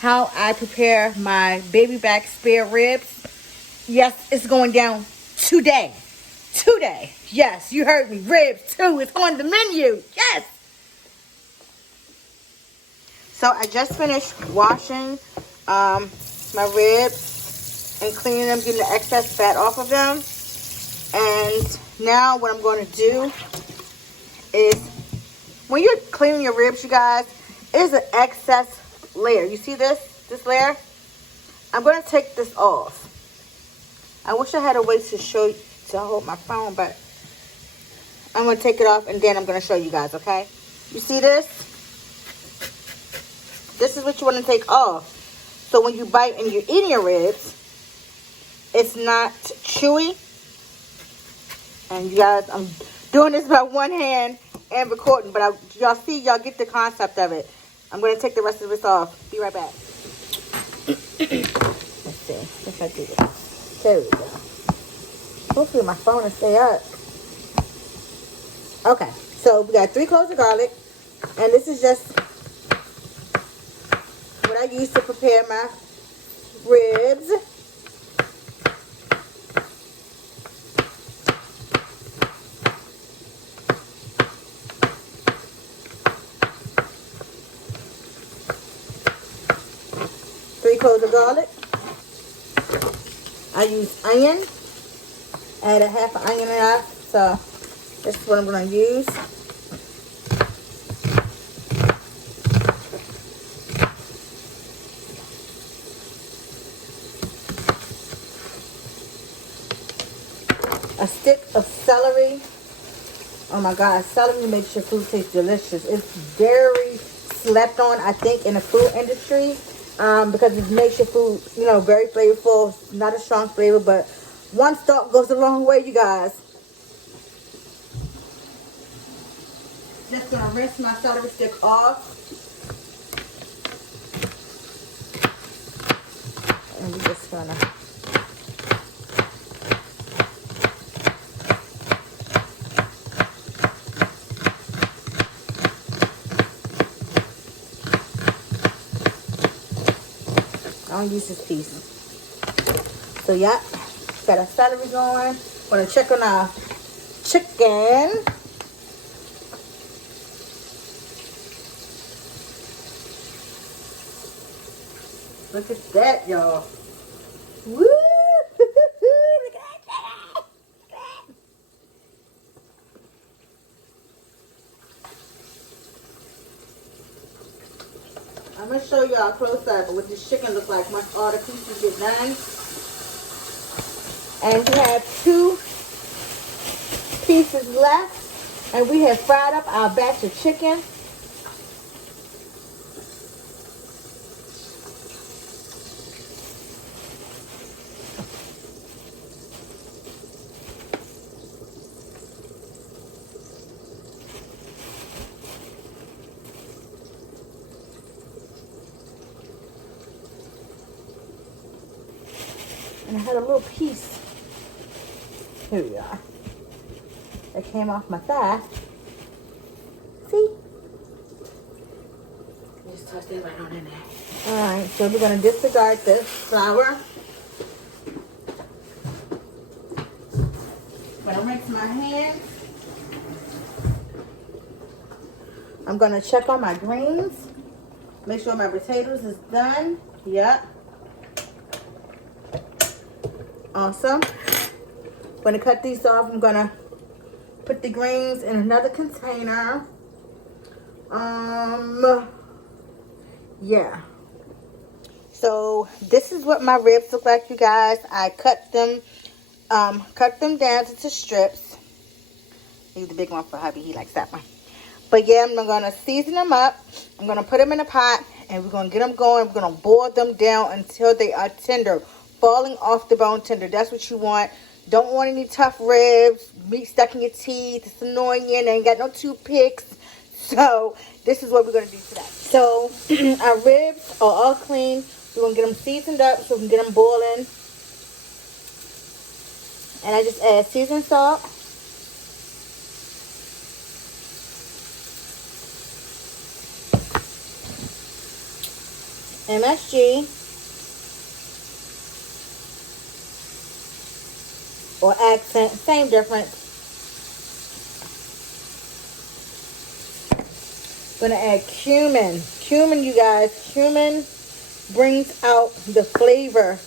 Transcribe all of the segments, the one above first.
how I prepare my baby back spare ribs. Yes, it's going down today. Today. Yes, you heard me. Ribs too. It's on the menu. Yes. So I just finished washing my ribs and cleaning them, getting the excess fat off of them. And now what I'm going to do is, when you're cleaning your ribs, you guys, is an excess layer. You see this layer? I'm going to take this off. I wish I had a way to show you, to hold my phone, but I'm going to take it off and then I'm going to show you guys, okay? You see this? This is what you want to take off. So when you bite and you're eating your ribs, it's not chewy. And you guys, I'm doing this by one hand and recording, but y'all see, y'all get the concept of it. I'm going to take the rest of this off. Be right back. Let's see. If I do this. There we go. Hopefully my phone will stay up. Okay. So we got 3 cloves of garlic. And this is just what I use to prepare my ribs. Cloves of garlic. I use onion. I had a half an onion and a half, so this is what I'm going to use. A stick of celery. Oh my God, celery makes your food taste delicious. It's very slept on, I think, in the food industry. Because it makes your food, you know, very flavorful. Not a strong flavor, but one stalk goes a long way, you guys. Just gonna rinse my celery stick off. And we're just gonna I don't use this piece. So yeah, got our celery going. Gonna check on our chicken. Look at that, y'all. Woo! Look at that. I'm going to show y'all close up what this chicken looks like once all the pieces get done. And we have 2 pieces left. And we have fried up our batch of chicken. And I had a little piece, here we are, that came off my thigh. See? Just toss that right on in there. Alright, so we're going to disregard this flour. I'm going to rinse my hands. I'm going to check on my greens. Make sure my potatoes is done. Yep. Awesome. I'm going to cut these off. I'm going to put the greens in another container. Yeah. So this is what my ribs look like, you guys. I cut them down into strips. Leave the big one for hubby. He likes that one. But yeah, I'm going to season them up. I'm going to put them in a pot and we're going to get them going. We're going to boil them down until they are tender. Falling off the bone tender. That's what you want. Don't want any tough ribs, meat stuck in your teeth. It's annoying. Ain't got no toothpicks. So this is what we're going to do today. So our ribs are all clean. We're going to get them seasoned up so we can get them boiling. And I just add seasoned salt. MSG or accent, same difference. Gonna add cumin. Cumin, you guys, cumin brings out the flavor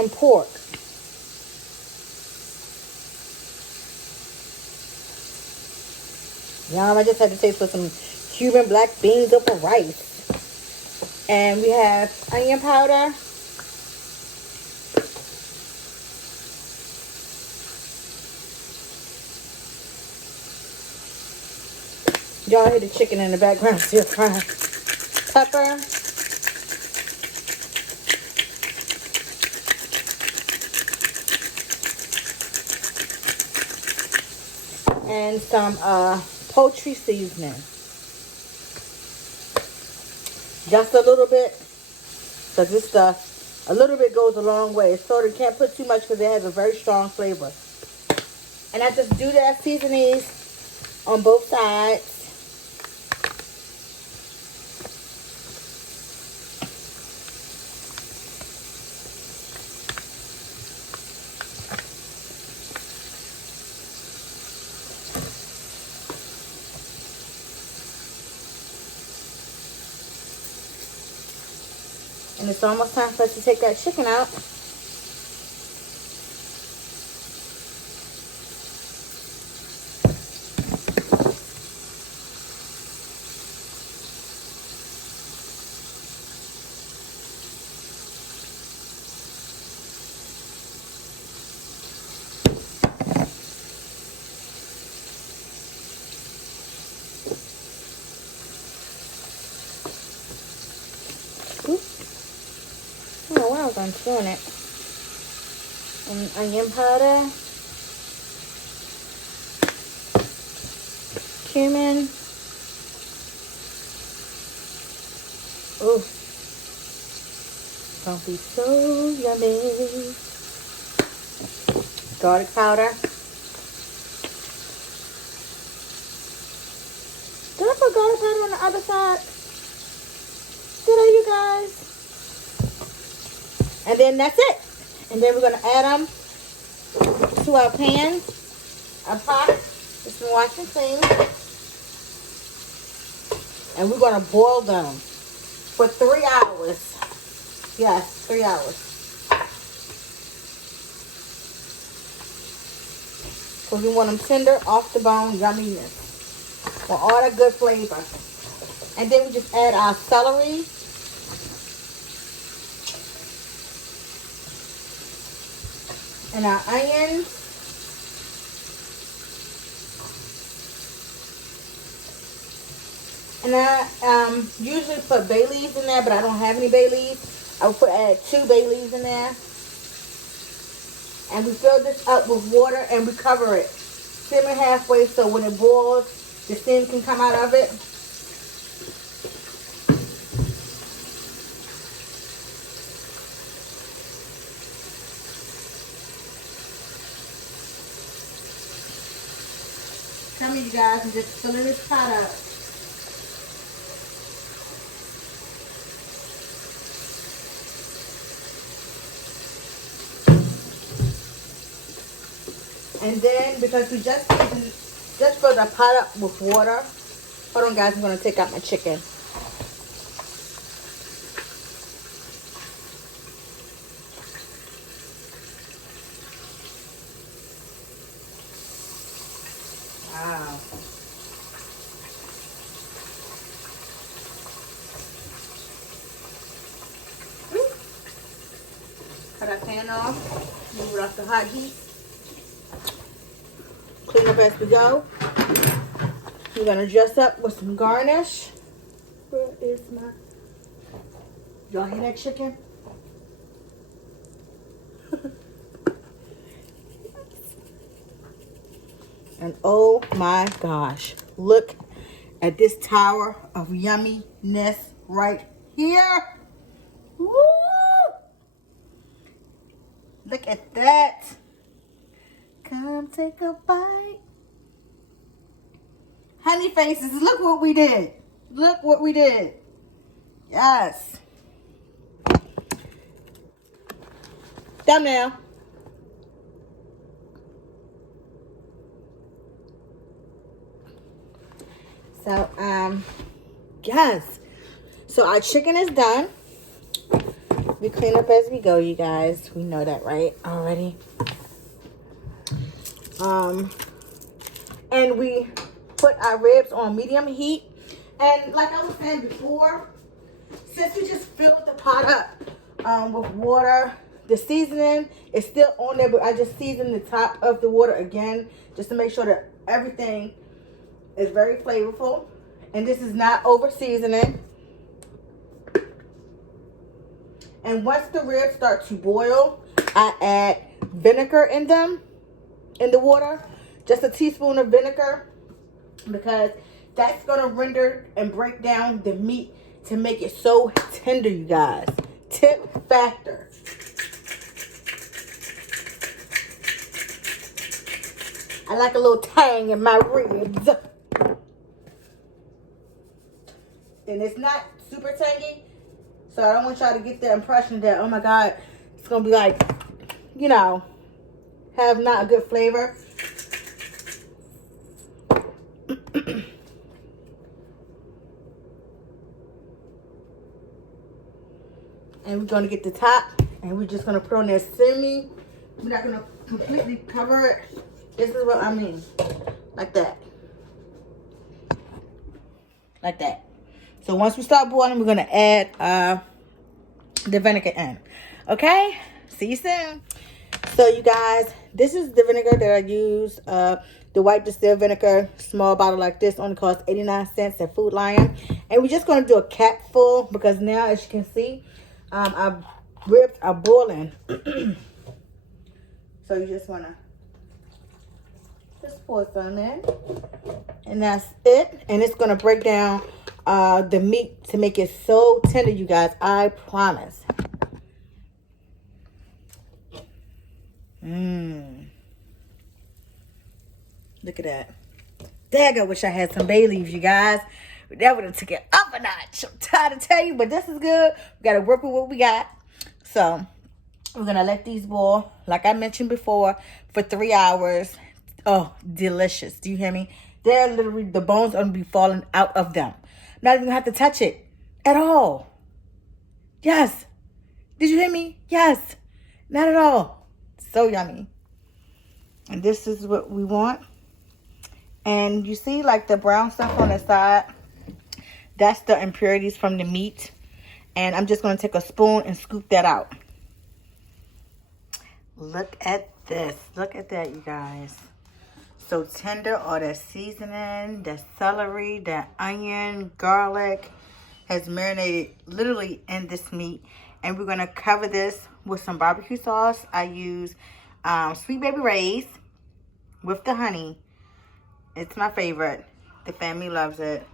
in pork. Yum, I just had to taste with some Cuban black beans over rice. And we have onion powder. Y'all hear the chicken in the background still frying. Pepper. And some poultry seasoning. Just a little bit. Because this stuff, a little bit goes a long way. So you can't put too much because it has a very strong flavor. And I just do that seasonings on both sides. And it's almost time for us to take that chicken out. Oh wow, I'm doing it. And onion powder, cumin. Oh, gonna be so yummy. Garlic powder. Did I put garlic powder on the other side? Did I, you guys? And then that's it. And then we're going to add them to our pan, our pot. It's been washed and clean. And we're going to boil them for 3 hours. Yes, 3 hours. Because we want them tender, off the bone, yumminess. For all that good flavor. And then we just add our celery. And our onions. And I usually put bay leaves in there, but I don't have any bay leaves. I would add 2 bay leaves in there. And we fill this up with water and we cover it. Simmer halfway so when it boils, the steam can come out of it. Come here, you guys, and just filling this pot up. And then, because we just filled the pot up with water. Hold on, guys, I'm going to take out my chicken. Wow. Cut our pan off. Move it off the hot heat. Clean up as we go. We're going to dress up with some garnish. Where is my... Y'all hear that chicken? And oh my gosh, look at this tower of yumminess right here. Woo! Look at that. Come take a bite. Honey faces, look what we did. Look what we did. Yes. Thumbnail. So, yes. So our chicken is done. We clean up as we go, you guys. We know that, right? Already. And we put our ribs on medium heat. And like I was saying before, since we just filled the pot up with water, the seasoning is still on there, but I just seasoned the top of the water again just to make sure that everything is very flavorful. And this is not over seasoning. And once the ribs start to boil, I add vinegar in them, in the water. Just a teaspoon of vinegar, because that's going to render and break down the meat to make it so tender, you guys. Tip factor. I like a little tang in my ribs. And it's not super tangy, so I don't want y'all to get the impression that, oh my God, it's going to be like, you know, have not a good flavor. And we're going to get the top, and we're just going to put on there semi. We're not going to completely cover it. This is what I mean. Like that. Like that. So once we start boiling, we're going to add the vinegar in. Okay? See you soon. So you guys, this is the vinegar that I use. The white distilled vinegar, small bottle like this, only costs 89 cents at Food Lion. And we're just going to do a cap full, because now, as you can see, our ribs are boiling. So you just want to just pour some in. And that's it. And it's going to break down the meat to make it so tender, you guys. I promise. Look at that. Dang, I wish I had some bay leaves, you guys. That would have took it up a notch. I'm tired to tell you, but this is good. We got to work with what we got. So we're going to let these boil, like I mentioned before, for 3 hours. Oh, delicious. Do you hear me? They're literally, the bones are going to be falling out of them. Not even have to touch it at all. Yes. Did you hear me? Yes. Not at all. So yummy. And this is what we want. And you see, like, the brown stuff on the side, that's the impurities from the meat. And I'm just going to take a spoon and scoop that out. Look at this. Look at that, you guys. So tender. All that seasoning, that celery, that onion, garlic has marinated literally in this meat. And we're going to cover this with some barbecue sauce. I use Sweet Baby Ray's with the honey. It's my favorite. The family loves it.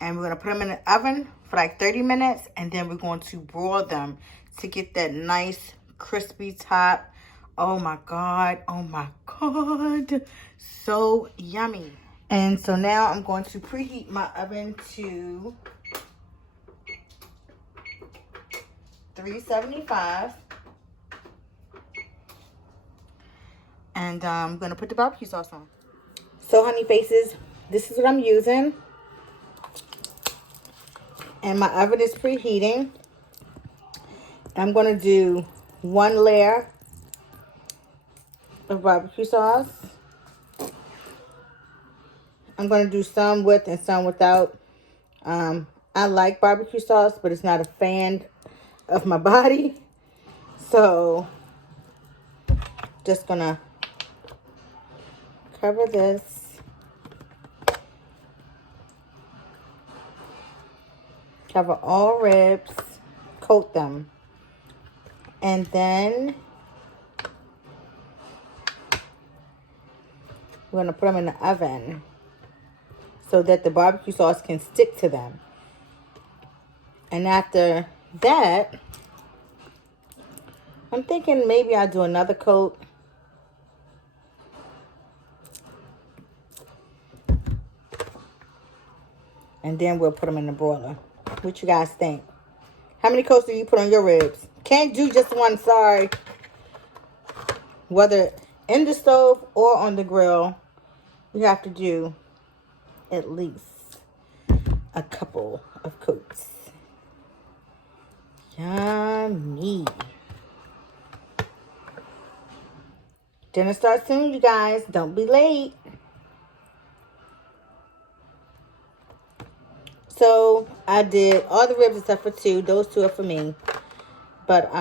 And we're going to put them in the oven for like 30 minutes. And then we're going to broil them to get that nice crispy top. Oh my God. Oh my God. So yummy. And so now I'm going to preheat my oven to 375. And I'm going to put the barbecue sauce on. So, honey faces, this is what I'm using. And my oven is preheating. I'm going to do 1 layer of barbecue sauce. I'm going to do some with and some without. I like barbecue sauce, but it's not a fan of my body. So, just going to cover this. Cover all ribs. Coat them. And then we're going to put them in the oven so that the barbecue sauce can stick to them. And after that, I'm thinking maybe I'll do another coat. And then we'll put them in the broiler. What you guys think? How many coats do you put on your ribs? Can't do just one, sorry. whether in the stove or on the grill, you have to do at least a couple of coats. Yummy. Dinner starts soon, you guys. Don't be late. So I did all the ribs except for 2. Those 2 are for me. But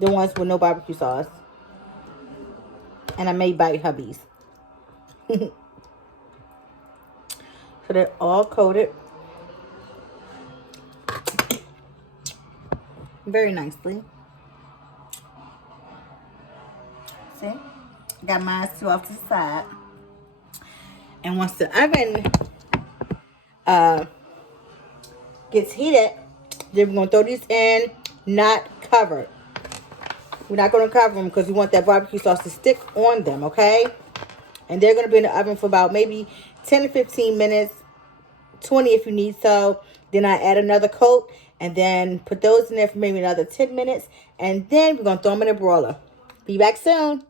the ones with no barbecue sauce. And I made by hubbies. So they're all coated very nicely. See? Got mine 2 off to the side. And once the oven gets heated, then we're going to throw these in, not covered. We're not going to cover them because we want that barbecue sauce to stick on them, okay? And they're going to be in the oven for about maybe 10 to 15 minutes, 20 if you need so. Then I add another coat and then put those in there for maybe another 10 minutes. And then we're going to throw them in a broiler. Be back soon.